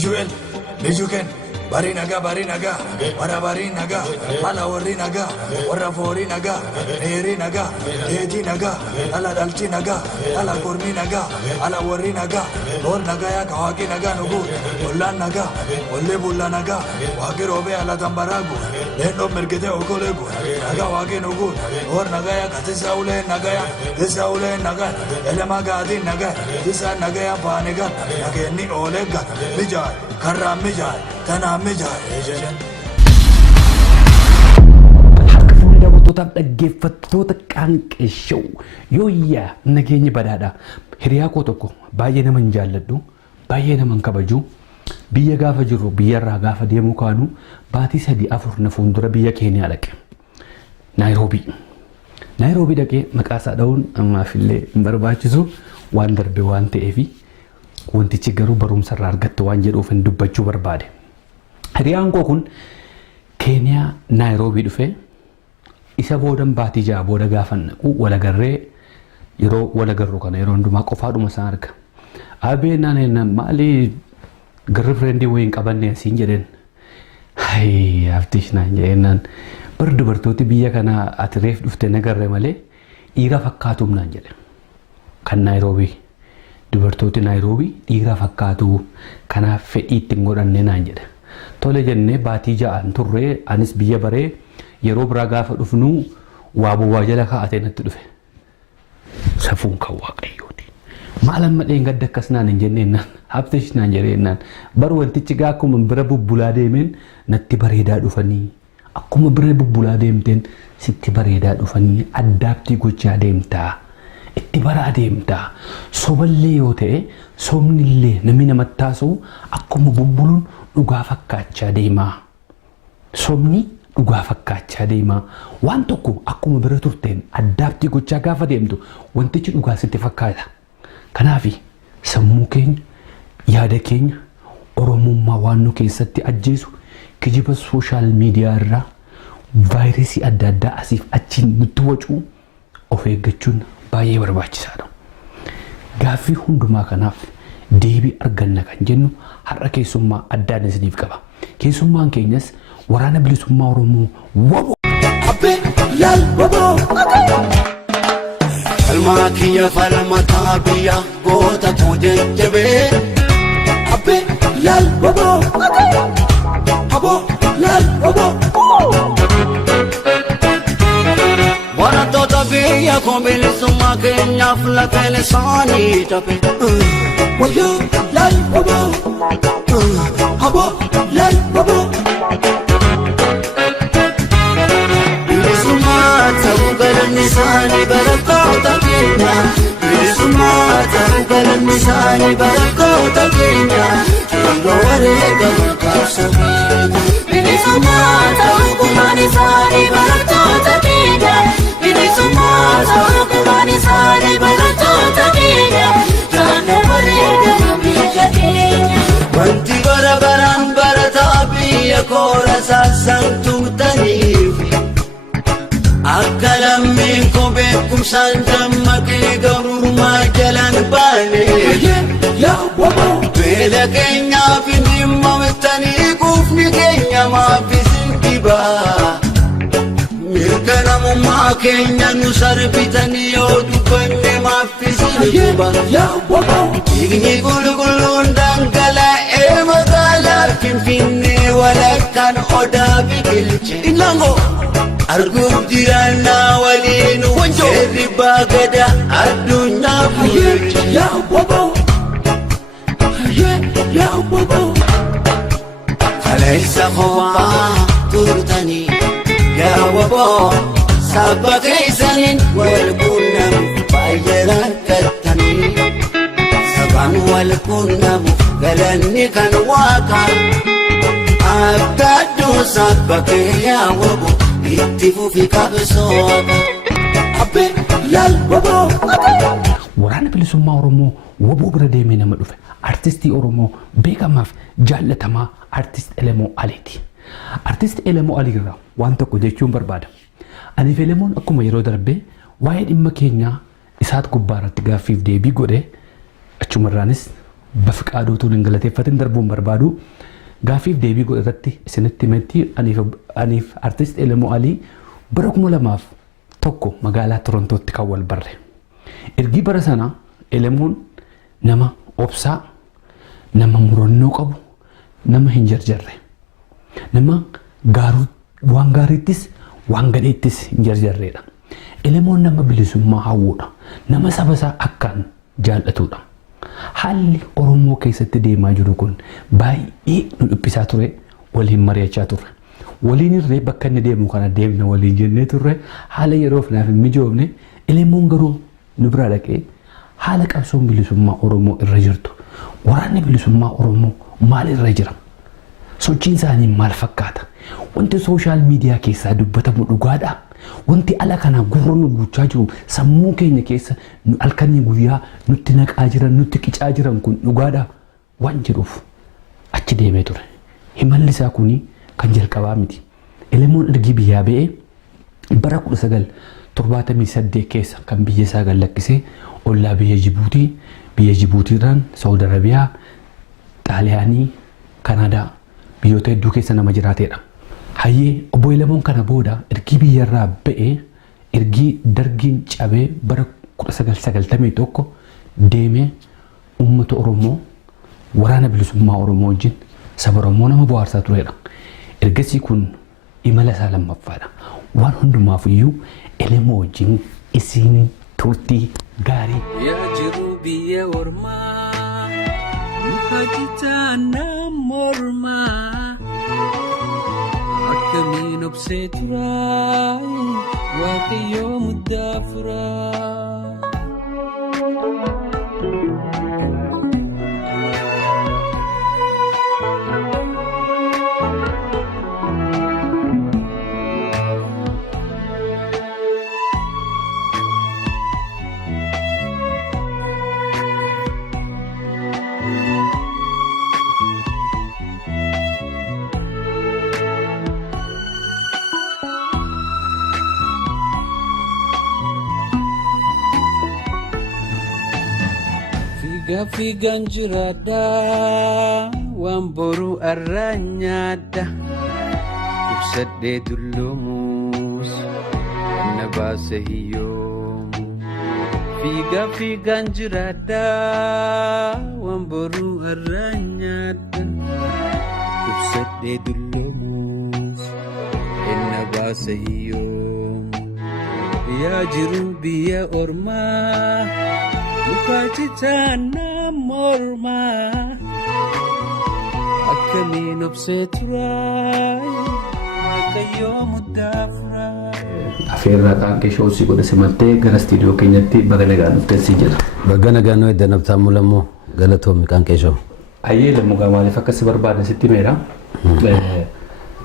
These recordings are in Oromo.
Visual, Visual, Barinaga, Wara Barinaga, Ala Warinaga, Wara Forinaga, Erinaga, Eji Naga, Ala Dalchi Naga, Ala Kurmi Naga, Ala Warinaga, Lord Nagaya, Kawaki Naga Nugu, Ulan Naga, Ule Bula Naga, Wakirobe Ala Tambaragu, Lendo Mergete Okolegu, Naga Waki Nugu, Lord Nagaya, Katisaule Nagaya, Tisaule Naga, Elamagadi Naga, Tisa Nagaya Paniga, Nageni Olega, Mijai, Karam Mijai, Tana Mijai. dhaggeeffattoota qaanqeeshoo yooyyaa nageenyi badhaadha hiriyaa koo tokko baay'ee naman jaalladhu baay'ee naman kabaju biyya gaafa jirru biyyarraa gaafa deemuu kaanu baatii 3-4 na fuuldura biyya Keeniyaa dhaqe Nairobi dhaqee maqaa isaa dha'uun ammaaf illee hin barbaachisu waan darbe waan ta'eefi wantichi garuu barumsa irraa argatte waan jedhuuf hin dubbachuu barbaade hiriyaan koo kun Keeniyaa Nairobi dhufe isa boodan baatii jaa booda gaafan walagarree yeroo walagarru kana yeroo hundumaa qofaadhuma isaan arga abeenaan maali garri friendii wayin qabanne asiin jedhen aftish naan jedhan bar dubartooti biyya kana ati reef dhufte nagarre malee dhiira fakkaatum naan jedhe kan Nairobi dubartooti Nairobi dhiira fakkaatu kanaaf fedhii ittiin godhanne naan jedhe tole jennee baatii ja'an turree anis biyya baree yeroo biraa gaafa dhufnu waa bu'aa jala kaa'atee natti dhufe safuun kan waaqayyooti maalan madheen gadda akkasnaan hin jenneennan haftish naan jedheennan bar wantichi gaa akkuma bira bubbulaa deemeen natti bareedaa dhufanii akkuma bira bubbulaa deemteen sitti bareedaa dhufanii addaabtii gochaa deemtaa itti baraa deemtaa soballee yoo ta'e somnillee namni namatti taasuu akkuma bubbuluun dhugaa fakkaachaa deemaa somni dhugaa fakkaachaa deemaa waan tokko akkuma bira turteen addaabtii gochaa gaafa deemtu wantichi dhugaa sitti fakkaata kanaaf sammuu keenya yaada keenya oromummaa waan nu keessatti ajjeesu kijiba sooshaal miidiyaa irraa vaayirasii adda addaa asiif achiin nutti wacuu of eeggachuun baay'ee barbaachisaadha gaaffii hundumaa kanaaf deebii arganna kan jennu har'a keessummaa addaan isiniif qaba keessummaan keenyas waraana bilisummaa Oromoo wabo abbe yal wabo almakiya falmata biya goota tujejebe abbe yal wabo abo yal wabo waratota biya ko bilisummaa Kenya flatele sani tape wayo yal wabo abo yal wabo Nisani barakota Kenya, Bilisumata nisani barakota Kenya, Kilo warega makasami. Bilisumata nisani barakota Kenya, Bilisumata nisani barakota Kenya, Kilo warega makasami Kenya. Wanti barabaran baratabiya kola sasantutanifi. Akalammin ko beekum sanjammaqee garummaa jalan baane yaa wabo beela keenyaaf dhimmamettanii quufni keenya maafisin dhibaa mirga namummaa keenya nu sarbitanii yoo dubbanne maafisin dhibaa yaa wabo dhiigni qulqulluun dhangala'ee magaalaa Finfinnee walakkaan odaa biqilche Inlango Argum dirana walinu Seri bagada adunya bulche Ya wabo Ya wabo Kalaysa khuwa turtani Ya wabo Sabba kaysanin walkunnam Bayaran kattani Saban walkunnam Galanni kan waka Abdadu sabba kaya wabo Ittifu fi kabsoota abbe yal wabo waraana bilisummaa Oromoo waboo bira deemee nama dhufe artistii Oromoo beekamaaf jaallatamaa artist Elemoo Aliiti artist Elemoo Ali irraa waan tokko jechuun barbaada ani Elemoon akkuma yeroo darbee waa'ee dhimma keenyaa isaat gubbaa irratti gaaffiif deebii godhe achumarraanis bafiqaaduutuun hin galateeffatin darbuun barbaadu gaafiif deebii godhatatti isinitti himetti aniif artist Elemoo Alii bara 2001 magaalaa Torontootti kan wal barre. Ergi bara sana Elemoon nama obsaa, nama murannoo qabu, nama hin jarjarre. Nama waan gaariittis waan gadheettis hin jarjarreedha. Elemoon nama bilisummaa hawwuudha. Nama saba isaa akkaan jaallatudha. Haalli Oromoo keessatti deemaa jiru kun baay'ee nu dhiphisaa ture, waliin mari'achaa turre. Waliin irree bakka inni deemu kana deemna waliin jennee turre haala yeroof naaf hin mijoofne. Elemoon garuu nu bira dhaqee haala qabsoon bilisummaa Oromoo irra jirtu. Waraanni bilisummaa Oromoo maal irra jira? Sochiin isaanii maal fakkaata? Wanti sooshaal miidiyaa keessaa dubbatamu dhugaadha. Wanti ala kana gurra nu guuchaa jiru sammuu keenya keessa halkanii guyyaa nutti naqaa jiran nutti qicaa jiran kun dhugaadha waan jedhuuf achi deemee ture. Himalli isaa kuni kan jalqabaa miti. Elemoon ergi biyyaa ba'ee bara 1978 keessa kan biyya isaa gallakkisee ollaa biyya Jibuutiirraan Saawud Arabiyaa, Xaaliyaanii, Kanaadaa biyyoota hedduu keessa nama jiraateedha. Hayyee obbo Elemoon kana booda ergi biyyarraa ba'ee ergi dargiin cabee bara 1991 deemee uummata Oromoo waraana bilisummaa Oromoo wajjin saba Oromoo nama bohaarsaa turedha. Ergasii kun imala isaa lammaffaadha. Waan hundumaaf iyyuu Elemoo wajjin isin turtii gaarii. Yaa jiru biyya ormaa muka jitaa nama ormaa akkamiin obsee turaa waaqayyoo muddaa furaa. Fiigaan jiraadha waan boru irraa nyaadha ibsadhee dulloomus na baase hiyyoomu. Fiigaan jiraadha waan boru irraa nyaadha ibsadhee dulloomus na baase hiyyoomu. Yaa jiru biyya ormaa muka nama ormaa akkamiin obsee turaa waaqayyoo muddaa furaa. Afeerraa qaanqee shoosii godha simattee gara istiidiyoo keenyatti baga nagaan dhufteessii jira. Baga nagaan nuyi danabtaan mulamoo galatoomni qaanqee shoo. Hayyee lammugaa maaliif akkasi barbaada sitti meera?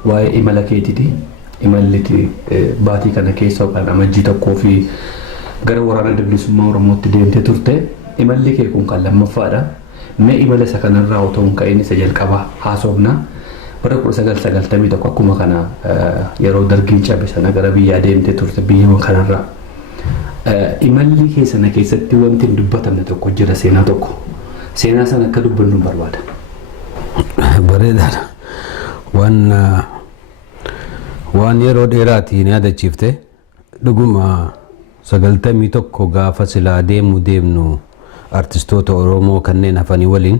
Waa'ee imala keetiiti. Imalli baatii kana keessa yookaan amajjii tokkoo fi gara waraana bilisummaa Oromootti deemtee turte. Imalli kee kun kan lammaffaadha. Mee imala isa kanarraa otoo hin ka'in isa jalqabaa haasofna. Bara 1991 akkuma kana yeroo dargiin cabe sana gara biyyaa deemtee turte biyya kanarraa. Imalli kee sana keessatti wanti hin dubbatamne tokko jira seenaa tokko. Seenaa sana akka dubbannu barbaada. Bareedaadha. Waan yeroo dheeraatiin yaadachiifte dhuguma 91 gaafa silaa deemnu artistoota Oromoo kanneen hafanii waliin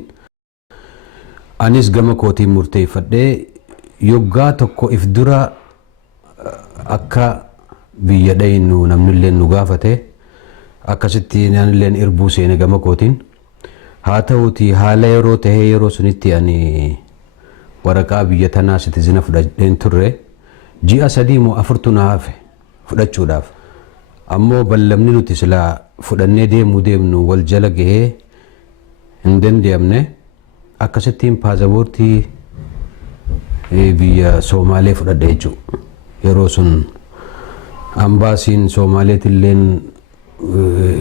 anis gama kootiin murteeffadhee yoggaa tokko if dura akka biyya dhayinu namnillee nu gaafate akkasitti nanilleen irbuu seene gama kootiin. Haa ta'uuti haala yeroo tahee yeroo sunitti ani waraqaa biyya tanaa citizen fudhadheen turre ji'a 3 moo 4 na hafe fudhachuudhaaf. Ammoo ballamni nuti silaa fudhannee deemnu wal jala gahee hin danda'amne akkasittiin paasapoortii biyya Soomaalee fudhadhe jechuudha. Yeroo sun ambaasiin Soomaaleetilleen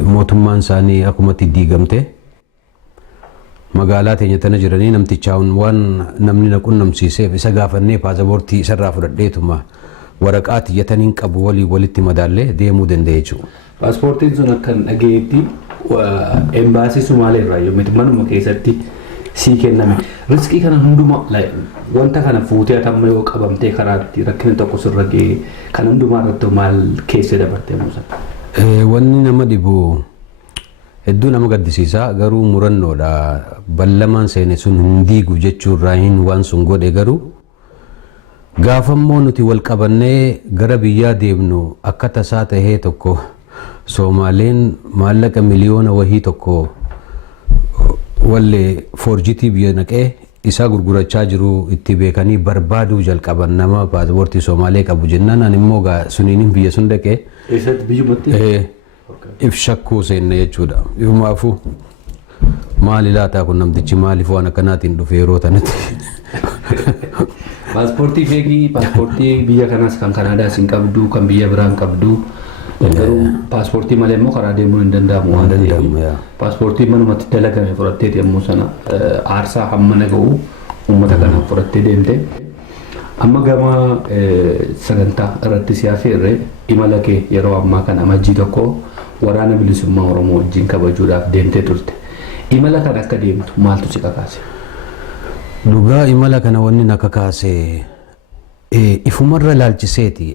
mootummaan isaanii akkumatti diigamte magaalaa teenya tana jiranii namtichaan waan namni na qunnamsiiseef isa gaafannee paasapoortii isarraa fudhadheetuma waraqaa tiyyataniin qabu walii walitti madaallee deemuu danda'e jechuudha. Paaspoortiin sun akka dhageetti embaasii Sumaalee irraa yommuu manuma keessatti sii kenname. Riskii kana hundumaa wanta kana fuutee atamma yoo qabamtee karaatti rakkina tokko sirra ga'ee kan hundumaa irratti maal keessa dabartee muusa? Wanni nama dhibu hedduu nama gaddisiisa garuu murannoodha. Ballamaan seene sun hin diigu jechuurraa hin waan sun godhe garuu gaafammoo nuti wal qabannee gara biyyaa deemnu akka tasaa tahee tokko Somaaleen maallaqa miliyoona wahii tokko wallee foorjitii biyya naqee isaa gurgurachaa jiru itti beekanii barbaaduu jalqaban nama paaspoortii Somaalee qabu jennaan ani immoo suniin biyya sun dhaqee if shakkuu seenne jechuudha. Yumaafuu maali laataa kun namtichi maaliif waan akkanaatiin dhufe yeroo tanatti. Paaspoortii feegii paaspoortii biyya kanaas kan Kanaadaas hin qabdu kan biyya biraan qabdu. Garuu paaspoortii malee immoo karaa deemuun hin danda'amu waan ta'eef paaspoortii manumatti dalagame fudhatteeti yommuu sana aarsaa hammana ga'u uummata kanaaf fudhattee deemte. Amma gama sagantaa irratti siyaa feerree imala kee yeroo ammaa kana amajjii tokko waraana bilisummaa Oromoo wajjin kabajuudhaaf deemtee turte. Imala kana akka deemtu maaltu si kakaase? Dhugaa imala kana wanni na kakaase ifumarra laalchiseeti.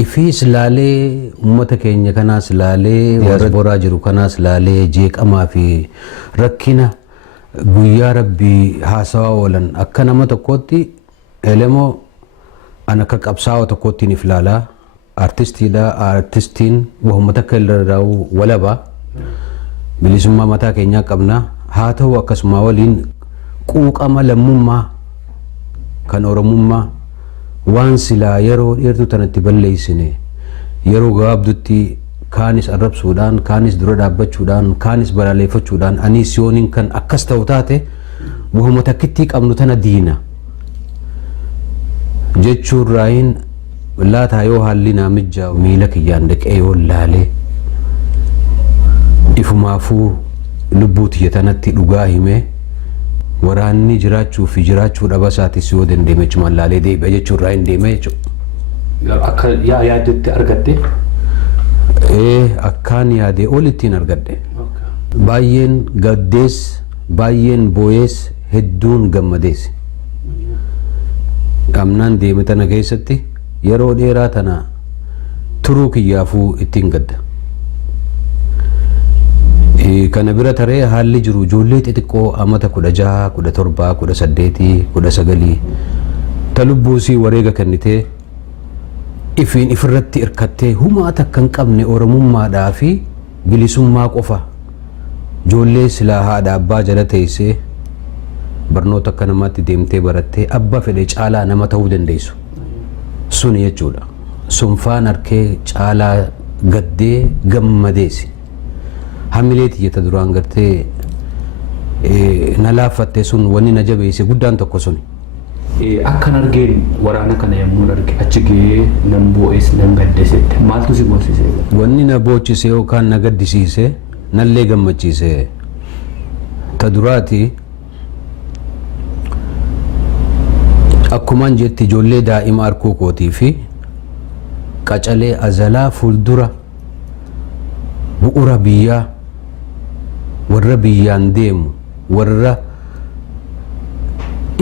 Ifis laalee uummata keenya kanaas laalee diasporaa jiru kanaas laalee jeeqamaa fi rakkina guyyaa rabbii haasawaa oolan akka nama tokkootti elemoo an akka qabsaa'aa tokkootti if laalaa artistiidha. Artistiin uummata akka irraa'u walaba bilisummaa mataa keenyaa qabna. Haa ta'u akkasuma waliin quuqama lammummaa kan Oromummaa waan silaa yeroo dheertuu tanatti balleessine yeroo gabaabdutti kaanis arrabsuudhaan kaanis dura dhaabbachuudhaan kaanis balaaleffachuudhaan anis yooniin kan akkas ta'u taate wahuma takkittii qabnu tana diina jechuurraayin laataa yoo haalli naamijjaa miila kiyyaan dhaqee yoo laalee ifumaafuu lubbuu tiyya tanatti dhugaa himee waraanni jiraachuu fi jiraachuu dhaba isaatis yoo dandeeme cumaan laalee deebi'a jechuurraa hin deeme jechuudha. Akka yaadetti argatte? Akkaan yaadee ol ittiin argadhe. Baay'een gaddees baay'een booyees hedduun gammadees. Amnaan deeme tana keessatti yeroo dheeraa tana turuu kiyyaafuu ittiin gadda. Kana bira taree haalli jiru ijoollee xixiqqoo amata 16, 17, 18, 19 ta lubbuusii wareega kennitee ifiin ifirratti irkattee humaa takka hin qabne Oromummaadhaa fi bilisummaa qofa ijoollee silaa haadha abbaa jala teessee barnoota akka namaatti deemtee barattee abbaa fedhe caalaa nama ta'uu dandeessu sun jechuudha. Sunfaan harkee caalaa gaddee gammadeesi. Hamilee tiyyata duraan gartee na laaffatte sun wanni na jabeesse guddaan tokko suni. Akkan argeen waraana kana yommuu arge achi gahee nan boo'es nan gaddesette maaltu si boonsise? Wanni na boochisee yookaan na gaddisiise nallee gammachiise ta duraati akkumaan jetti ijoollee daa'ima arkuu kootii fi qacalee azalaa fuuldura bu'ura biyyaa warra biyyaan deemu warra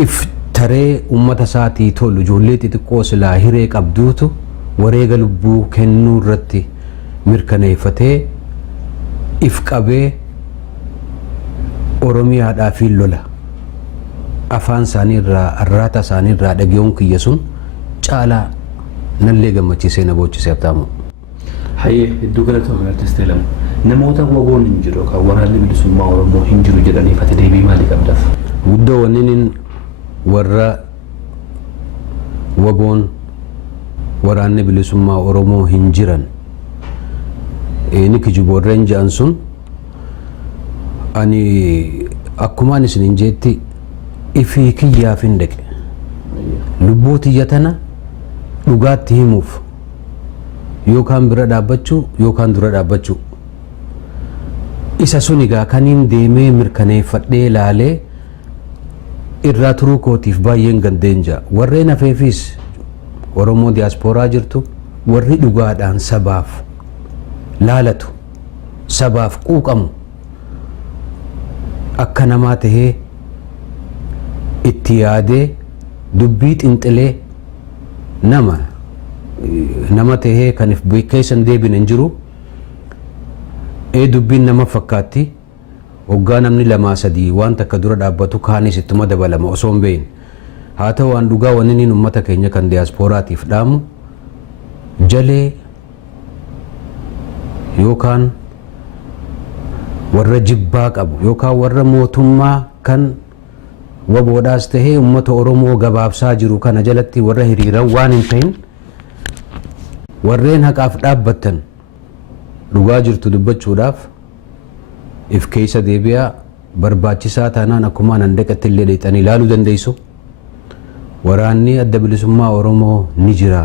if taree ummata isaatii tolu ijoollee xixiqqoo silaa hiree qabduutu wareega lubbuu kennuu irratti mirkaneeffatee if qabee Oromiyaadhaa fi lola afaan isaanii irraa arraata isaanii irraa dhaga'uun kiyya sun caalaa nallee gammachiisee na boochisee abtaamu. Hayyee hedduu galatoomii artistee lama namoota waboon hin jiru kan waraanni bilisummaa Oromoo hin jiru jedhaniif ati deebii maalii qabdaaf? Guddoo wanniin warra waboon waraanni bilisummaa Oromoo hin jiran ni kijiboorreen jedhan sun ani akkumaan isin hin jeetti ifii kiyyaaf hin dhaqe lubbuu tiyya tana dhugaatti himuuf yookaan bira dhaabbachuu yookaan dura dhaabbachuu isa sun egaa kaniin deemee mirkaneeffadhee laalee irraa turuu kootiif baay'een gandeenja warreen hafeefis Oromoo diyaaspooraa jirtu warri dhugaadhaan sabaaf laalatu sabaaf quuqamu akka namaa tahee itti yaadee dubbii xinxilee nama tahee kan if keessan deebin hin jiru dubbiin nama fakkaatti waggaa namni 2-3 waan takka dura dhaabbatu kaanis ittuma dabalama osoo hin beeyin haa ta'u waan dhugaa wanni uummata keenya kan diyaaspooraatiif dhaamu jalee yookaan warra jibbaa qabu yookaan warra mootummaa kan waboodhaas tahee uummata Oromoo gabaabsaa jiru kana jalatti warra hiriiran waan hin ta'in warreen haqaaf dhaabbatan dhugaa jirtu dubbachuudhaaf if keessa deebi'aa barbaachisaa taanaan akkuma handaqatti illee dheexanii ilaaluu dandeessu. Waraanni adda bilisummaa Oromoo ni jira.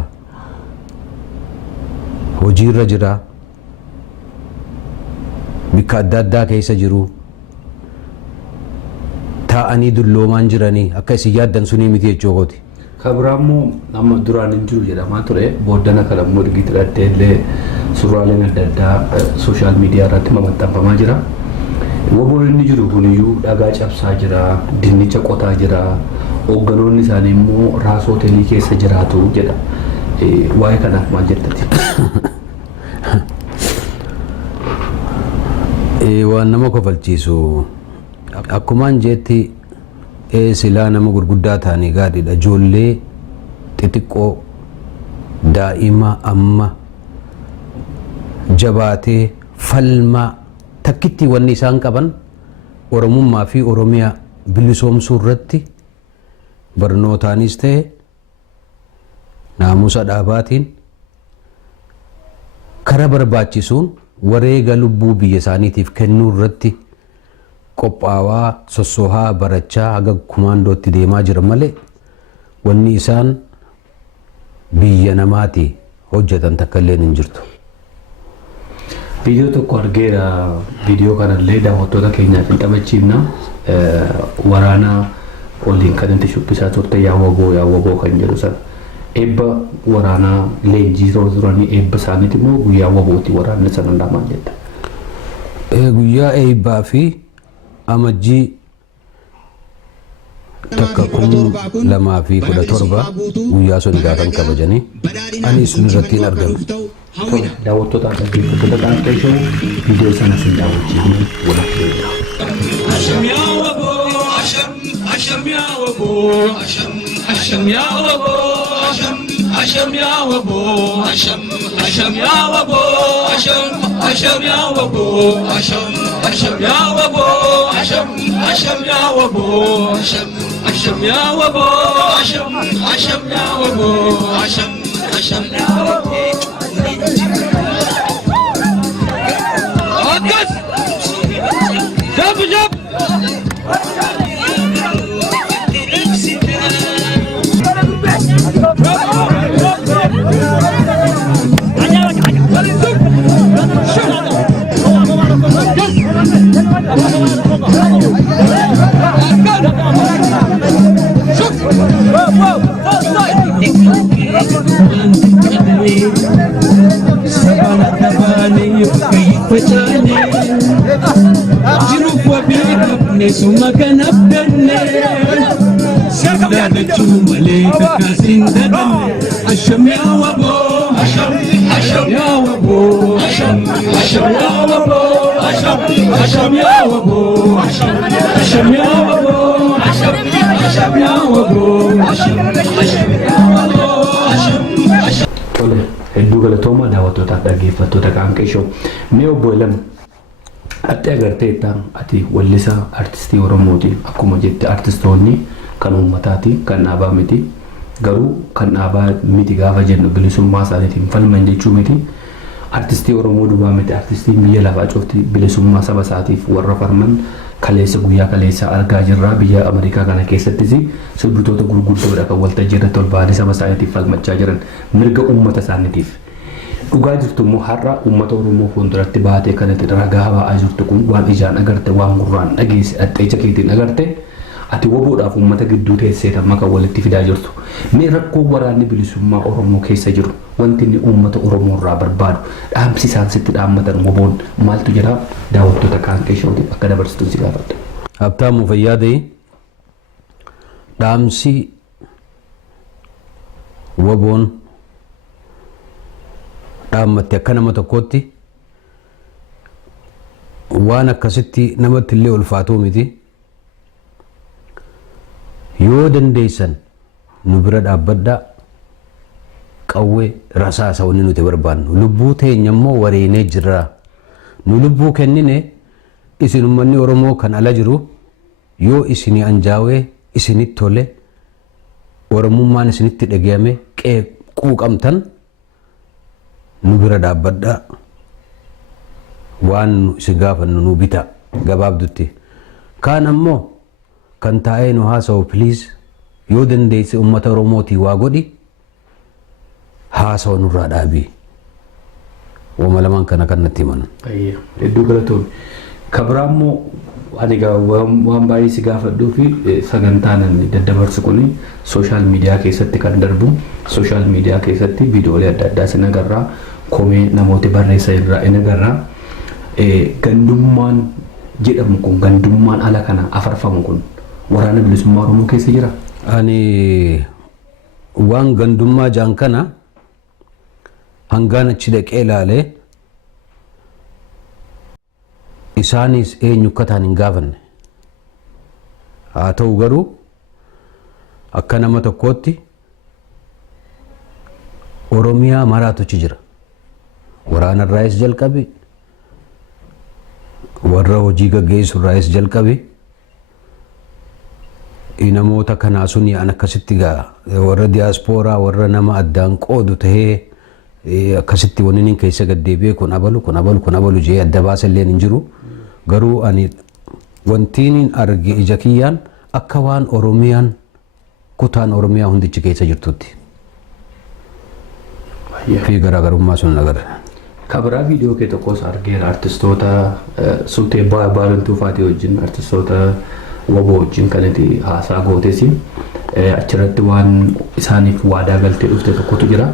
Hojiirra jira. Bikka adda addaa keessa jiru. Taa'anii dulloomaan jiranii akka isin yaaddan sunii miti jechuukooti. Kabiraammoo amma duraan hin jiru jedhamaa ture booddana kana immoo dhigitti dhattee illee suuraaleen adda addaa sooshaal miidiyaa irratti maxxanfamaa jira. Waboon inni jiru kuniyyuu dhagaa cabsaa jira, dinnicha qotaa jira, hoogganoonni isaanii immoo raasoo hoteelii keessa jiraatu jedha. Waa'ee kanaaf maal jettati? Waan nama kofalchiisu akkumaan jeetti silaa nama gurguddaa ta'anii gaadhiidha. Ijoollee xixiqqoo daa'ima amma jabaatee falmaa takkitti wanni isaan qaban Oromummaa fi Oromiyaa bilisoomsuu irratti barnootaanis ta'e naamusa dhaabaatiin karaa barbaachisuun wareega lubbuu biyya isaaniitiif kennuu irratti qophaawaa sossohaa barachaa haga kumaandootti deemaa jiran malee wanni isaan biyya namaati hojjetan takka illee hin jirtu. Viidiyoo tokko argeera. Viidiyoo kanallee daawwattoota keenyaaf hin taphachiifna. Waraana waliin kan itti shubbisaa turte yaawwaboo kan jedhu sana. Eebba waraanaa leenjii turanii eebba isaaniiti immoo guyyaa wabooti waraanni sana hundaamaan jetta. Guyyaa eebbaa fi amajjii takka 2017 guyyaa sun gaafa kabajanii ani sun irratti hin argamu. Daawwattoota dhaggeeffattoota kan keessoo viidiyoo sana sin daawwachiifne walatti deebi'a. Asham yaa waboo, asham yaa waboo, asham yaa waboo, asham yaa waboo, asham yaa waboo, asham yaa waboo, asham yaa waboo, asham yaa waboo, asham yaa waboo, asham yaa waboo, asham yaa waboo. Atas! Jump, jump! Suma kan abdanne sindada chumale kakasin dadane asham ya wabo asham ya wabo asham ya wabo asham ya wabo asham ya wabo asham ya wabo Tole hedduu galatooma daawwattoota dhaggeeffattoota kan keessoo mee obbo Elan ati agarteetta ati wallisa artistii Oromooti akkuma jette artistoonni kan uummataati kan dhaabaa miti garuu kan dhaabaa miti gaafa jennu bilisummaa isaaniitiin falman jechuu miti artistii Oromoo duwwaa miti artistii biyya lafaa cufti bilisummaa saba isaatiif warra farman kaleessa guyyaa kaleessa argaa jirra biyya Ameerikaa kana keessattis sirbitoota gurguddoodha kan waltajjii irratti ol ba'anii saba isaaniitiif falmachaa jiran mirga uummata isaaniitiif. Dhugaa jirtu immoo har'a uummata Oromoo fuulduratti baatee kanatti ragaa ba'aa jirtu kun waan ijaan agarte waan gurraan dhageesse addeecha keetiin agarte ati woboodhaaf uummata gidduu teessee amma kan walitti fidaa jirtu. Mee rakkoo waraanni bilisummaa Oromoo keessa jiru wanti inni uummata Oromoo irraa barbaadu dhaamsi isaan sitti dhaammatan woboon maaltu jira daawwattoota kaan keessatti akka dabarsitu si gaafadha. Abtaamu Fayyaadee dhaamsi woboon dhaammatti akka nama tokkootti waan akkasitti namatti illee ulfaatuu miti. Yoo dandeessan nu bira dhaabbadhaa qawwee rasaasa wanni nuti barbaannu lubbuu teenya immoo wareenee jirra. Nu lubbuu kennine isin uummanni Oromoo kan ala jiru yoo isinii anjaawee isinitti tole Oromummaan isinitti dhagahame quuqamtan nu bira dhaabbadhaa waan isin gaafannu nu bita gabaabdutti. Kaan ammoo kan taa'ee nu haasa'u please yoo dandeesse uummata Oromootii waa godhi haasa'u nurraa dhaabii. Wama lamaan kana kan natti himan. Hedduu galatoon. Kabiraammoo ani waan baay'ee si gaafadhuu fi sagantaan daddabarsu kun sooshaal miidiyaa keessatti kan darbu sooshaal miidiyaa keessatti viidiyoolee adda addaa sin agarraa komee namooti barreessan irraa in agarraa. Gandummaan jedhamu kun gandummaan ala kana afarfamu kun waraana bilisummaa Oromoo keessa jira. Ani waan gandummaa jaan kana hangaan achi dhaqee ilaalee isaanis eenyu akka ta'an hin gaafanne. Haa ta'u garuu akka nama tokkootti Oromiyaa maraatu achi jira. Waraana irraas jalqabe warra hojii gaggeessu irraas jalqabe namoota kanaa suni an akkasitti warra diyaaspooraa warra nama addaan qoodu tahee akkasitti wanni keessa gaddeebi'ee kun abalu jee adda baasallee hin jiru. Garuu ani wantiin arge ija kiyyaan akka waan Oromiyaan kutaan Oromiyaa hundichi keessa jirtutti. Fi garaagarummaa sun agarra. Kabiraa viidiyoo kee tokkos argeera artistoota suutee baalantuu faatii wajjin artistoota waboo wajjin kan itti haasaa gooteesi achirratti waan isaaniif waadaa galtee dhufte tokkotu jira.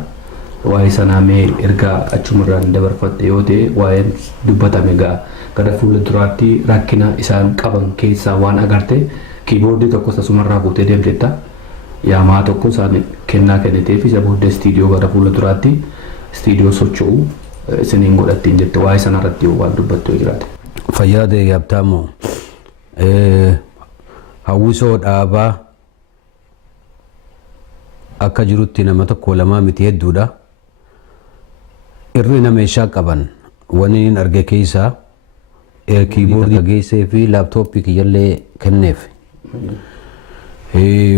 Waa'ee sanaa mee ergaa achumarraan dabarfatte yoo ta'e waa'een dubbatame gara fuula duraatti rakkina isaan qaban keessaa waan agarte kiiboordii tokkos asumarraa guutee deemtetta. Yaamaa tokko isaan kennaa kenniteef isa booddee istiidiyoo gara fuula duraatti istiidiyoo socho'u isiniin godhattiin jette waa'ee sanarratti waan dubbattu jiraate. Fayyaadee Abtaamoo hawwisoo dhaabaa akka jirutti nama tokko lamaa miti hedduudha. Irri meeshaa qaban wanni hin arge keessaa kiiboordii geessee fi laaptooppii kiyyallee kenneef.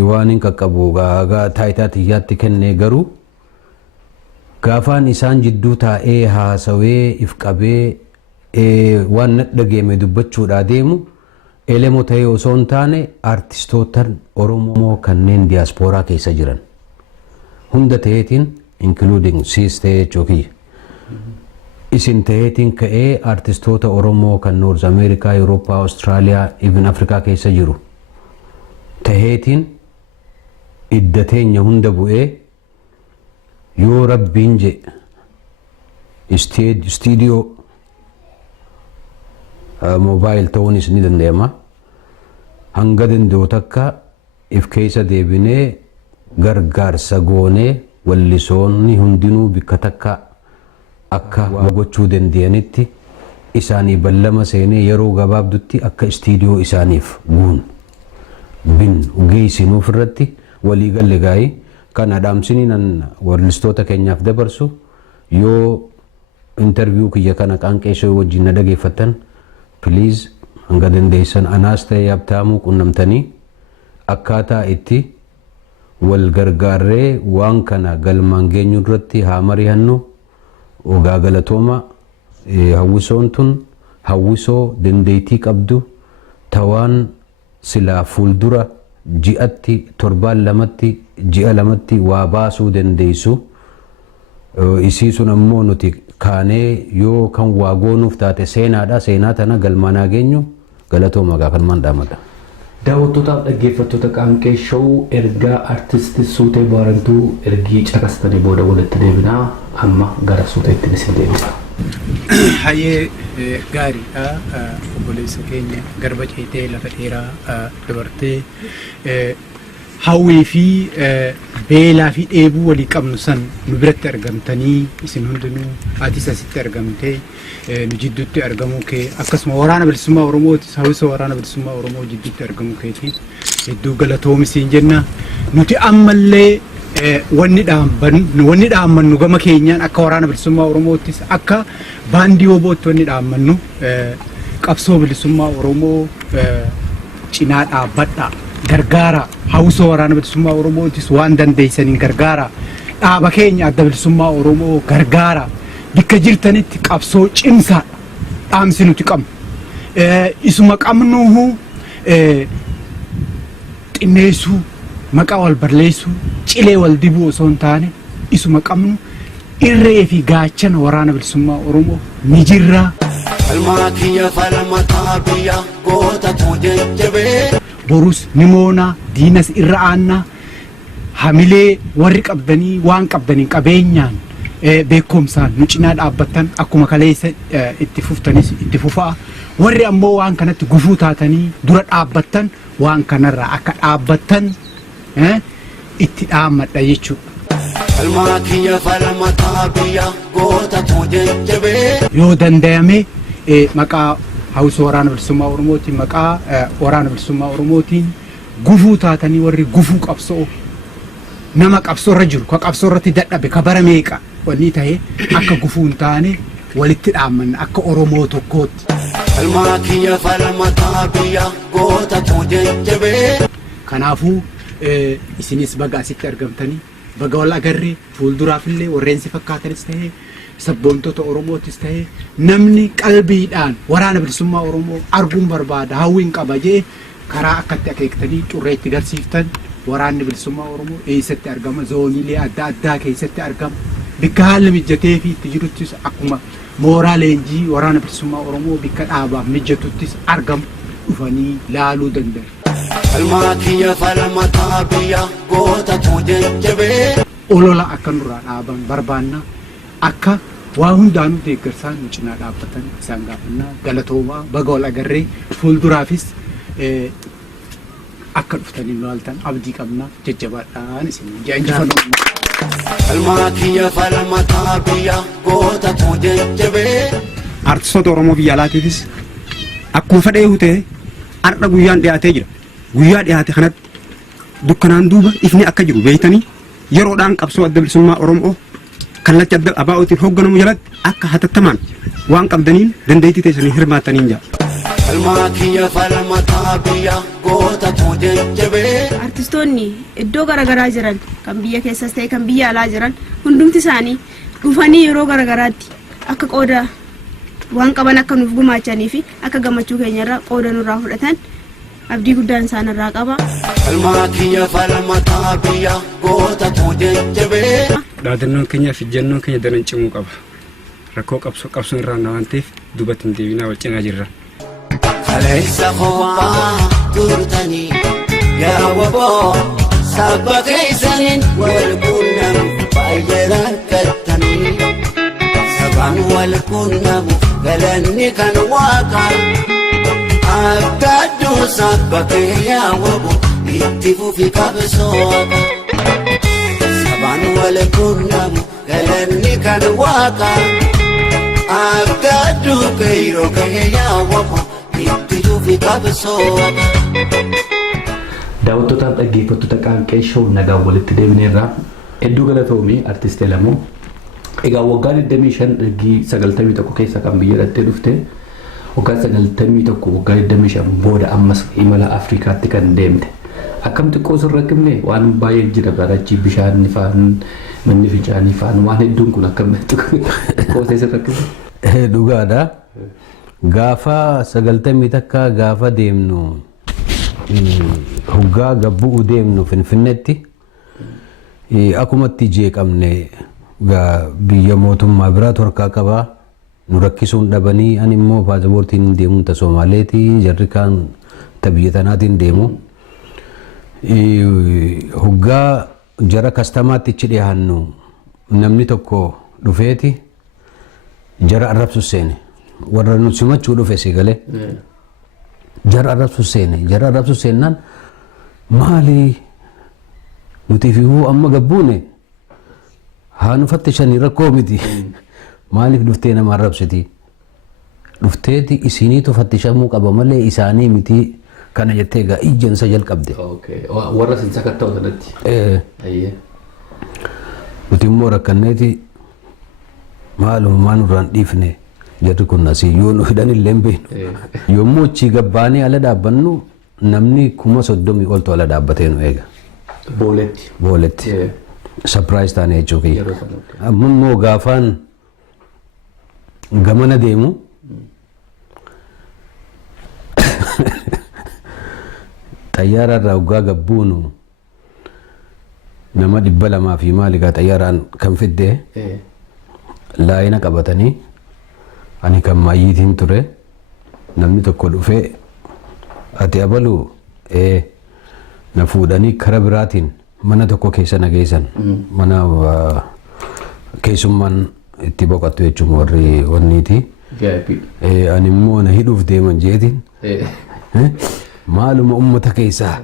Waan hin qaqqabu taayitaa xiyyaatti kennee garuu gaafaan isaan jidduu taa'ee haasawee if qabee waan dhagahame dubbachuudhaa deemu elemoo ta'ee osoo hin taane artistoota Oromoo kanneen diyaaspooraa keessa jiran hunda ta'eetiin including siis ta'ee jechuu kiyya. Isin ta'eetiin ka'ee artistoota Oromoo kan Noorz Ameerikaa, Eurooppaa, Austraaliyaa, even Afrikaa keessa jiru ta'eetiin idda teenya hunda bu'ee yoo rabbiin je istiidiyoo moobaayil ta'uunis ni danda'ama. Hanga danda'u takka if keessa deebinee gargaarsa goonee wallisoonni hundinuu bikka takka akka gochuu danda'anitti isaanii ballama seenee yeroo gabaabdutti akka istiidiyoo isaaniif guun geessinuuf irratti walii galle gaa'ii kan adhaamsiniin wallistoota keenyaaf dabarsu yoo interviyuu kiyya kana qaanqeessoo wajjin na dhageeffatan please hanga dandeessan anaas ta'ee Abtaamuu qunnamtanii akkaataa itti wal gargaarree waan kana galmaan geenyu irratti haa mari'annu. Ogaa galatooma hawwisoon tun hawwisoo dandeettii qabdu tawaan silaa fuuldura ji'atti torbaan lamatti ji'a lamatti waa baasuu dandeessu. Isii sun ammoo nuti kaanee yoo kan waa goonuuf taate seenaadha. Seenaa tana galmaan haa geenyu galatooma gaafalmaan dhaamadha. Daawwattootaaf dhaggeeffattoota Qaanqee Show ergaa artistii Suutee Baarantuu ergii caqastanii booda walitti deebinaa amma gara Suuteetti isin deebisa. Hayyee gaariidha. Obboleessa keenya garba ceetee lafa dheeraa dabartee hawwii fi beelaa fi dheebuu walii qabnu san nu biratti argamtanii isin hundinuu aatis asitti argamtee nu jidduutti argamuu kee akkasuma waraana bilisummaa Oromootis hawwisa waraana bilisummaa Oromoo jidduutti argamuu keetiin hedduu galatoomisiin jenna. Nuti ammallee wanni dhaammannu gama keenyaan akka waraana bilisummaa Oromootis akka baandii Obootti wanni dhaammannu qabsoo bilisummaa Oromoo cinaa dhaabbadhaa. Gargaara hawwisa waraana bilisummaa Oromootis waan dandeessaniin gargaara. Dhaaba keenya adda bilisummaa Oromoo gargaara. Bakka jirtanitti qabsoo cimsaa dhaamsi nuti qabnu. Isuma qabnuhu xinneessuu maqaa wal barreessuu cilee wal dibuu osoo hin taane isuma qabnu irree fi gaachana waraana bilisummaa Oromoo ni jirra. Falmaa kiyya falmataa biyya goota jajjabee. Borus nimoona diinas irra aanna hamilee warri qabdanii waan qabdanii qabeenyaan beekumsaan nu cinaa dhaabbattan akkuma kaleessa itti fuftanis itti fufaa warri ammoo waan kanatti gufuu taatanii dura dhaabbattan waan kanarraa akka dhaabbattan itti dhaammadha jechuudha. Falmaa kiyya falmataa biyya goota jajjabee. Yoo dandayame maqaa hawwisa waraana bilisummaa Oromootiin maqaa waraana bilisummaa Oromootiin gufuu taatanii warri gufuu qabsoo nama qabsoorra jiru ka qabsoorratti dadhabe ka bara meeqa wanni ta'e akka gufuu hin taane walitti dhaammanna akka Oromoo tokkootti. Falmaa kiyya falmataa biyya goota jajjabee. Kanaafuu isinis baga asitti argamtanii baga wal agarree fuulduraafillee warreen si fakkaatanis ta'ee sabboontota Oromootis ta'ee namni qalbiidhaan waraana bilisummaa Oromoo arguun barbaada hawwiin qaba jee karaa akkatti akeektanii curreetti garsiiftan waraanni bilisummaa Oromoo eessatti argama zooniilee adda addaa keessatti argama bakka haalli mijatee fi itti jiruttis akkuma mooraa leenjii waraana bilisummaa Oromoo bakka dhaabaaf mijatuttis argamu dhufanii laaluu danda'u. Falmaa kiyya falmataa biyya goota jajjabee. Olola akka nurraa dhaaban barbaanna. Akka waa hundaanuu deeggarsaan nu cinaa dhaabbatan isaan gaafannaa galatoomaa baga wal agarree fuulduraafis akka dhuftanii nu laaltan abdii qabna jajjabaadhaan isin injifannoo. Falmaa kiyya falmataa biyya goota jajjabee. Artistoota Oromoo biyya alaatiifis akkuma fedhee ta'e har'a guyyaan dhiyaatee jira. Guyyaa dhiyaate kanatti dukkanaan duuba ifni akka jiru beeytanii yeroodhaan qabsoo adda bilisummaa Oromoo kallacha adda abaa'ootiin hoogganamu jalatti akka hatattamaan waan qabdaniin dandeettii teessanii hirmaattaniin jira. Falmaa kiyya falmataa biyya goota jajjabee. Artistoonni iddoo garaagaraa jiran kan biyya keessas ta'e kan biyya alaa jiran hundumti isaanii dhufanii yeroo garaagaraatti akka qooda waan qaban akka nuuf gumaachanii fi akka gammachuu keenyarraa qooda nurraa fudhatan abdii guddaan isaanirraa qaba. Falmaa kiyya falmataa biyya goota jajjabee. Dhaadannoon keenya fi ejjennoon keenya daran cimuu qaba. Rakkoo qabsoon irraa waan ta'eef duubatti hin deebinaa wal cinaa jirra. Kaleessa kophaa turtanii yaa waboo sabba keessaniin wal quunnamuuf baay'ee rakkattanii sabaan wal quunnamuuf galanni kan waaqaa akka adduu sabba kee yaa waboo itti fufi qabsooka sabaan wal quunnamuuf galanni kan waaqaa akka adduu keeyiroo kee yaa waboo. Daawwattootaaf dhaggeeffattoota Qaanqee Show nagaan walitti deebineerraa hedduu galatoomii artistii Lamuu. Egaa waggaa 25 91 keessa kan biyya dhattee dhufte waggaa 91 waggaa 25 booda ammas imala Afrikaatti kan deemte. Akkam xiqqoo sirra kibne waan baay'ee jira garachi bishaan faan manni fincaanii faan waan hedduun kun akkam xiqqoo sirra kibne. Dhugaadha. Gaafa 90 takka gaafa deemnu hoggaa gabbuu deemnu Finfinneetti akkumatti jeeqamne biyya mootummaa biraa harkaa qabaa nu rakkisuun dhabanii ani immoo paaspoortiin deemuun ta Somaaleeti jarri kaan ta biyya tanaatiin deemu hoggaa jara kastamaatti ichi dhiyaannu namni tokko dhufeeti jara arrabsu seene warra nu simachuu dhufe si galee jara arrabsu seennaan maali nuti fi amma gabbuune haa nu fattishanii rakkoo miti maaliif dhuftee nama arrabsiti dhufteeti isiniitu fattishamuu qaba malee isaanii miti kana jettee egaa ijjansa jalqabde. Warra sin sakatta'u sanatti. Nuti immoo rakkanneeti maalummaa nurraan dhiifne jarri kun asii yoo nu hidhan illee hin beeknu. Yommuu achii gabbaanee ala dhaabbannu namni 30,000 oltu ala dhaabbatee nu eega. Booletti. Surprise taane jechuu kiyya. Amma immoo gaafaan gamana deemu xayyaara irraa waggaa gabbuunu nama 200 fi maaligaa xayyaaraan kan fidde laayina qabatanii ani kan maayyiitiin ture namni tokko dhufee ati abaluu na fuudhanii kara biraatiin mana tokko keessa na geessan mana keessummaan itti boqottu jechuun warri wanniiti ani immoo na hidhuuf deeman jeetiin maaluma ummata keessaa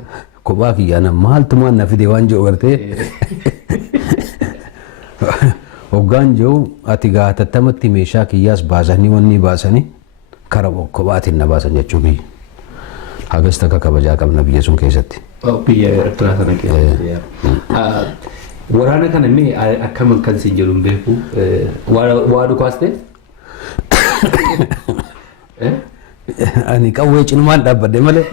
kophaa kiyyaana maaltumaan na fide waan jiru gartee hoggaan jiru ati gaatattamatti meeshaa kiyyaas baasanii wanni baasanii kara kophaatiin na baasan jechuu biyya hagas takka kabajaa qabna biyya sun keessatti. Biyya Eertiraa sana keessatti. Waraana kana mee akkamiin kan siin jedhu hin beeku waa dhukaaste? Ani qawwee cinumaan dhaabbadde malee.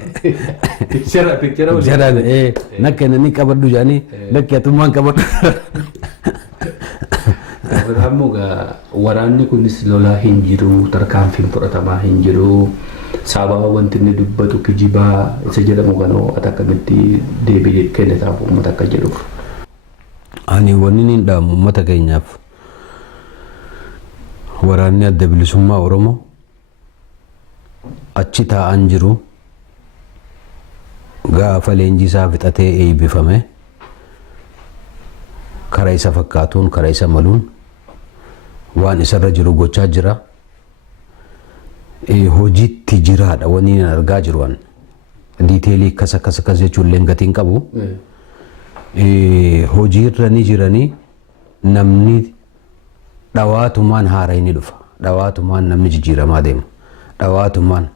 Pikchara waliin. Nakka inni qabadhu jedhanii nakki atummaan qabadhu. Ammoo waraanni kunis lolaa hin jiru tarkaanfiin fudhatamaa hin jiru sababa wanti inni dubbatu kijibaa isa jedhamu kanoo ati akkamitti deebii kennitaaf uummata akka jedhuuf. Ani wanni hin dhaamu uummata keenyaaf waraanni adda bilisummaa Oromoo achi taa'an jiru gaafa leenjii isaa fixatee eebbifame karaa isa fakkaatuun karaa isa maluun waan isarra jiru gochaa jira. Hojiitti jiraadha wanni hin argaa jiru waan diiteelii akkas jechuun illee gatiin qabu. Hojiirra ni jiranii namni dhawaatumaan haara inni dhufa dhawaatumaan namni jijjiiramaa deema dhawaatumaan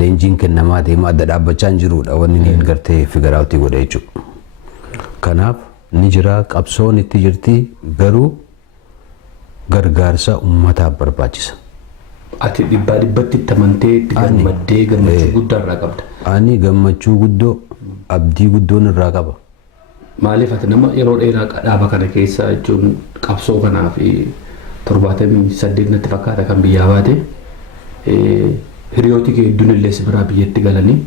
leenjiin kennamaa deema adda dhaabbachaa jirudha wanni hin gartee figaraawtii godha jechuudha. Kanaaf ni jira qabsoon itti jirti garuu gargaarsa uummataaf barbaachisa. Ati dhibbatti itti amantee itti gammaddee gammachuu guddaa irraa qabda. Ani gammachuu guddoo abdii guddoon irraa qaba. Maaliif ati nama yeroo dheeraa dhaaba kana keessa jechuun qabsoo kanaa fi 78 natti fakkaata kan biyyaa baate hiriyooti kee hedduun illee si biraa biyyatti galanii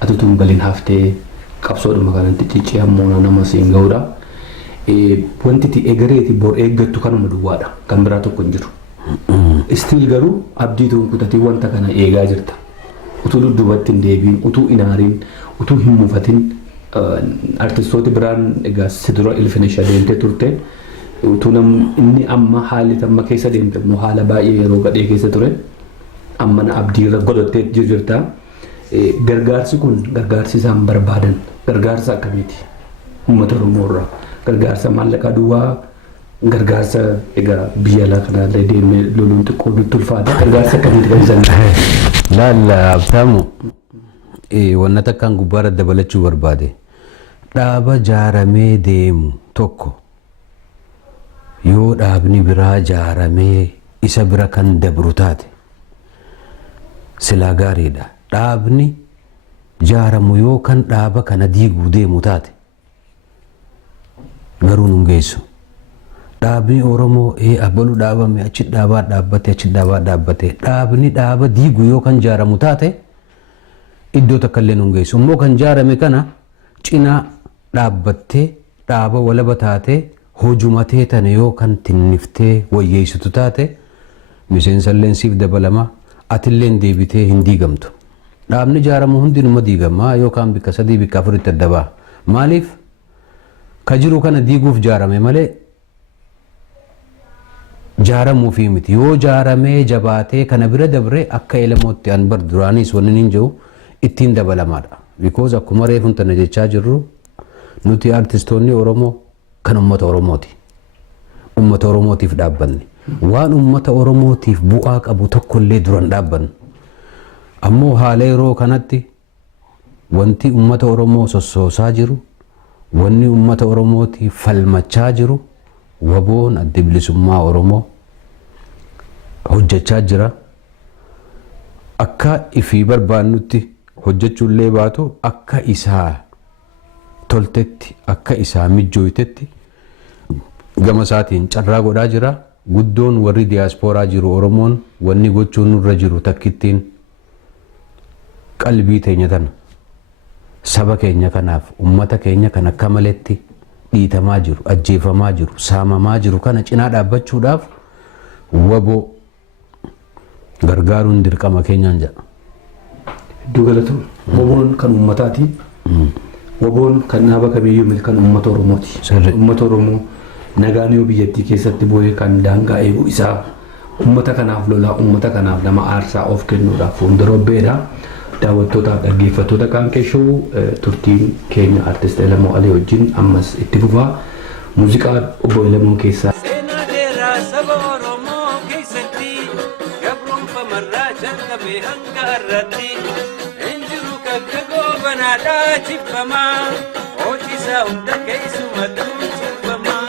ati tun galiin haftee qabsoodhuma kanatti ciccii hammoona nama siin ga'uudha. Wanti itti egereeti bor eeggattu kanuma duwwaadha kan biraa tokko hin jiru. Istiil garuu abdiituun kutatii wanta kana eegaa jirta. Utuu dudduubatti hin deebiin, utuu hin aariin, utuu hin mufatin artistooti biraan egaa si dura ilfinisha deemtee turte utuu inni amma haalli amma keessa deemte immoo haala baay'ee yeroo gadhee keessa ture amma na abdiirra godhattee jirta. Gargaarsi kun gargaarsi isaan barbaadan gargaarsa akkamiiti uummata Oromoo irraa gargaarsa maallaqaa duwwaa gargaarsa egaa biyya alaa kanallee deemee loluun xiqqoo nutti ulfaata gargaarsa akkamiiti kan isaan laalla abtaamu wanna takkaan gubbaarra dabalachuu barbaade dhaaba jaaramee deemu tokko yoo dhaabni biraa jaaramee isa bira kan dabru taate silaa gaariidha. Dhaabni jaaramu yoo kan dhaaba kana diiguu deemu taate garuu nun geessu. Dhaabni Oromoo abalu dhaabame achi dhaabaa dhaabbate dhaabni dhaaba diigu yoo kan jaaramu taate iddoo takka illee nun geessu. Immoo kan jaarame kana cinaa dhaabbattee dhaaba walaba taatee hojumatee tane yoo kan tinniftee wayyeessitu taate miseensalleen siif dabalama atilleen deebitee hin diigamtu. dhaabni ijaaramu hundinuma diigamaa yookaan bikka 3 bikka 4 itti adda ba'a. Maaliif ka jiru kana diiguuf ijaarame malee jaaramuufi miti. Yoo jaaramee jabaatee kana bira dabree akka elemootti an bar duraanis wanni hin jiru ittiin dabalamaadha. Because akkuma reefuun tana jechaa jirru nuti artistoonni Oromoo kan uummata Oromooti. Uummata Oromootiif dhaabbanne. Waan uummata Oromootiif bu'aa qabu tokkollee duran dhaabbanne. Ammoo haala yeroo kanatti wanti uummata Oromoo sossoosaa jiru, wanni uummata Oromootiif falmachaa jiru, waboon adda bilisummaa Oromoo hojjechaa jira. Akka ifii barbaannutti hojjechuullee baatu akka isaa toltetti, akka isaa mijjooytetti gama isaatiin carraa godhaa jira. Guddoon warri diyaaspooraa jiru Oromoon wanni gochuun nurra jiru takkittiin qalbii teenya tana saba keenya kanaaf ummata keenya kan akka maletti dhiitamaa jiru, ajjeefamaa jiru, saamamaa jiru kana cinaa dhaabbachuudhaaf waboo gargaaruun dirqama keenyaan jedha. Iddoo galatu waboon kan ummataati. Waboon kan dhaaba kamiyyuu miti kan ummata Oromooti. Ummata Oromoo nagaan yoo biyyattii keessatti bu'ee kan daangaa eegu isaa ummata kanaaf lolaa, ummata kanaaf nama aarsaa of kennuudhaaf fuuldura obbeedha. Daawwattootaaf dhaggeeffattoota Qaanqee Show turtiin keenya artist Elamoo Alee wajjin ammas itti fufaa. Muuziqaa obbo Elamoo keessaa Seenaa dheeraa saba Oromoo keessatti gabroonfamarraa jalqabee hanga har'aatti injiru kakka goobanaadhaa jibbamaa hojiisaa hunda keessumatti cubbamaa.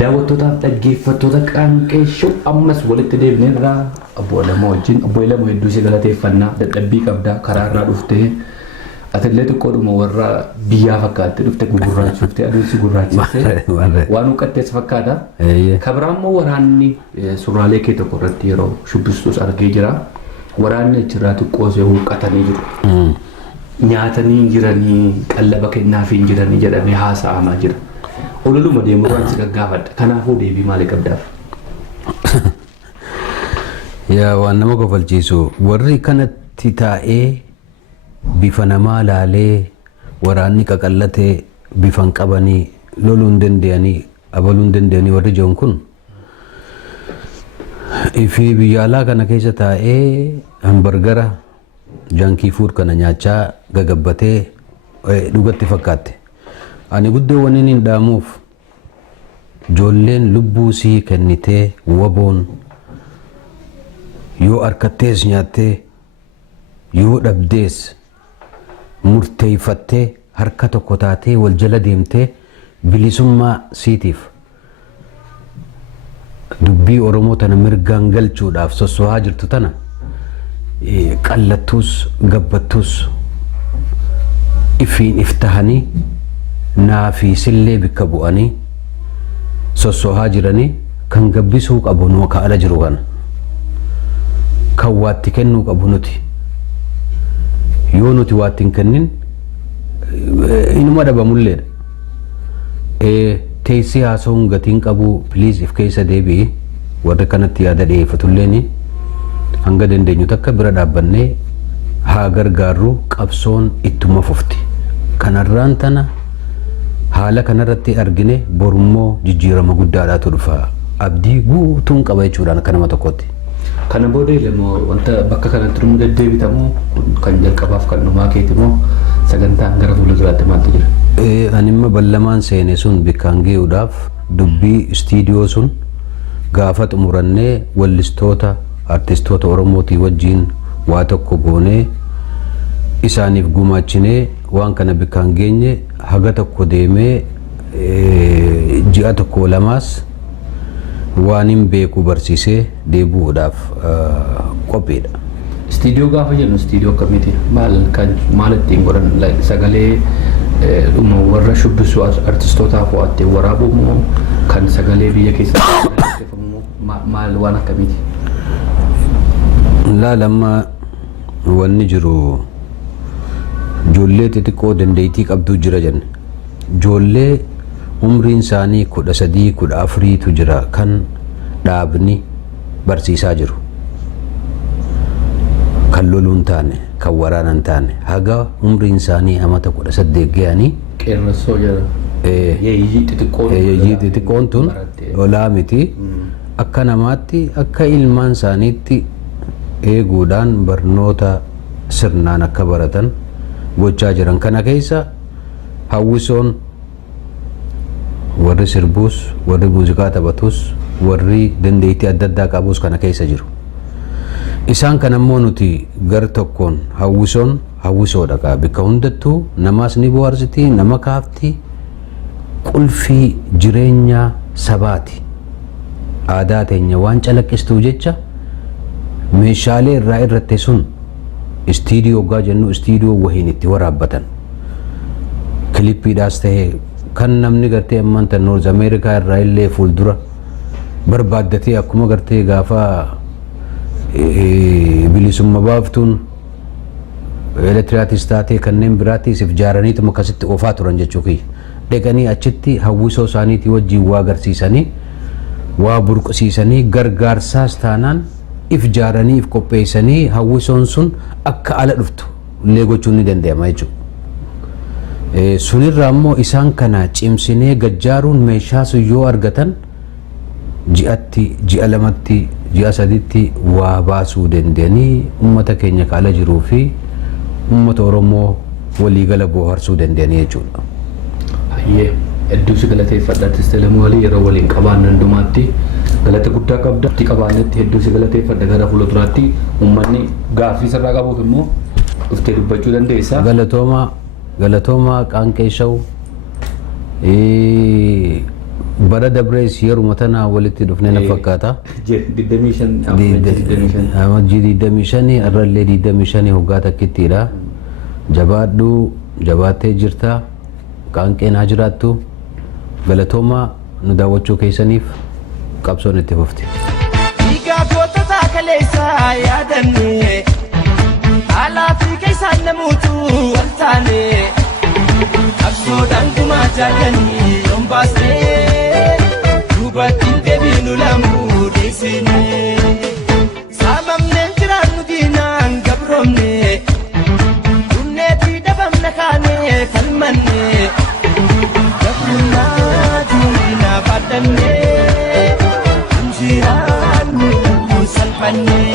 daawwattootaaf dhaggeeffattoota Qaanqee Show ammas walitti deebineerraa obbo Elamoo wajjin. Obbo Elamoo hedduu si galateeffannaa, dadhabbii qabdaa karaa irraa dhuftee atillee xiqqoodhuma warra biyyaa fakkaatte dhufte gugurraachuuftee aduun si gurraachifte waan huqqattees fakkaata. Kabiraammoo waraanni surraalee kee tokko irratti yeroo shubbistuus argee jira. Waraanni achirraa xiqqoosee huqqatanii jiru. Nyaatanii jiranii qallaba kennaafii jiranii jedhamee haasa'amaa jira. Ololuma deemu waan si gaggaafadha. Kanaafuu deebii maalii qabdaaf? Yaa waan nama kofalchiisu warri kanatti taa'ee bifa namaa laalee waraanni qaqallatee bifan qabanii loluu hin danda'anii abaluu hin danda'anii warri jiran kun ifi biyya alaa kana keessa taa'ee hambargara jankii fuud kana nyaachaa gagabbatee dhugatti fakkaatte. Ani guddoo waniin hin dhaamuuf ijoolleen lubbuu sii kennitee waboon yoo harkattees nyaattee yoo dhabdees murteeffattee harka tokko taatee wal jala deemtee bilisummaa siitiif dubbii Oromoo tana mirgaan galchuudhaaf sosso'aa jirtu tana qallattuus gabbattuus ifiin iftahanii naafi sillee bikka bu'anii sosso'aa jiranii kan gabbisuu qabu nuu kaa'ala jiru kana kan waatti kennuu qabu nuti yoo nuti waatti hin kennin inuma dhabamulleedha. Teessii haasa'uun gatiin qabu please if keessa deebi'i warri kanatti yaada dhiyeeffatulleeni hanga dandeenyu takka bira dhaabbannee haa gargaarru qabsoon ittuma fufti. Kanarraan tana haala kanarratti argine borummoo jijjiirama guddaadhaatu dhufa. Abdii guutuun qaba jechuudhaan akka nama tokkotti. Kana booda ilmoo wanta bakka kanatti dhumuu deddeebitamoo kan jalqabaaf kan dhumaa keetimoo sagantaan gara fuulduraatti maaltu jira? Animma ballamaan seene sun bikkaan ge'uudhaaf dubbii istiidiyoo sun gaafa xumurannee wallistoota artistoota Oromootii wajjiin waa tokko goonee isaaniif gumaachinee waan kana bikkaan geenye haga tokko deemee ji'a tokko lamaas waan hin beeku barsiisee deebi'uudhaaf qophiidha. Istiidiyoo gaafa jennu istiidiyoo akkamiiti? Maal ittiin godhan sagalee warra shubbisu artistootaaf waattee waraabuu moo kan sagalee biyya keessatti maal waan akkamiiti? Laalamma wanni jiru ijoollee xixiqqoo dandeettii qabdu jira jenne. Ijoollee umriin isaanii 13 14tu jira kan dhaabni barsiisaa jiru. Kan loluun taane, kan waraanan taane, haga umriin isaanii amata 18 ga'anii qeerransoo jira. Yeeyyii xixiqqoon tun lolaa miti. Akka namaatti akka ilmaan isaaniitti eeguudhaan barnoota sirnaan akka baratan gochaa jiran. Kana keessa hawwisoon warri sirbuus, warri muuziqaa taphatus, warri dandeettii adda addaa qabus kana keessa jiru. Isaan kan ammoo nuti gar tokkoon hawwisoon hawwisoodha. Bakka hundattuu namaas ni bohaarsiti, nama kaafti, qulfii jireenya sabaati. Aadaa teenya waan calaqqistuuf jecha meeshaalee irraa irratti sun istiidiyoo gaa jennu istiidiyoo wahiin itti waraabbatan. Kilippiidhaas ta'e kan namni gartee ammanta Noorz Ameerikaa irraa illee fuuldura barbaaddatee akkuma gartee gaafa bilisummaa baaftuun elektiriikis taatee kanneen biraatiis ijaaraniituma akkasitti oofaa turan jechuu kiyya. Dhaqanii achitti hawwisoo isaaniitii wajjin waa agarsiisanii waa burqisiisanii gargaarsaas taanaan ijaaranii if qopheessanii hawwisoon sun akka ala dhuftu illee gochuun ni danda'ama jechuudha. Sunirraa immoo isaan kana cimsinee gajjaaruun meeshaa sun yoo argatan ji'atti, ji'a lamatti, ji'a saditti waa baasuu danda'anii uummata keenya kaala jiruu fi uummata Oromoo waliigala bohaarsuu danda'anii jechuudha. Hayyee hedduu si galateeffadha Selemuu Alii yeroo waliin qabaanne hundumaatti galata guddaa qabda. Itti qabaannetti hedduu si galateeffadha gara fuulduraatti uummanni gaaffii sirraa qabuuf immoo dhuftee dubbachuu dandeessa. Galatooma qaanqeeshaw bara dabrees yeruma tana walitti dhufnee na fakkaata. 25 irrallee 25 hoggaa takkittiidha. Jabaadhu jabaattee jirta qaanqeen haa jiraattu. Galatooma nu daawwachuu keessaniif qabsoon itti fufti. Dhiigaa gootota kaleessaa yaadannee haala fi keessaan namuutu wal taane qabsoodhaan gumaa jaallanii yoon baasnee duubattiin deebiinu lamuu dhiisinee saamamneen jiraannu diinaan gabroomnee dhumneetii dhabamna kaanee falmannee gabrunnaa diinaa baadhannee injiraannu salphannee.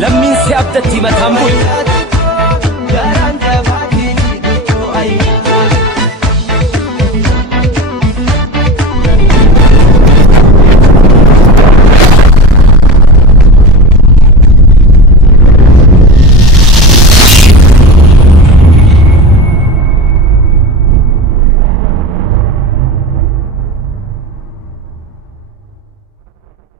lammiin si abdatti mataan bul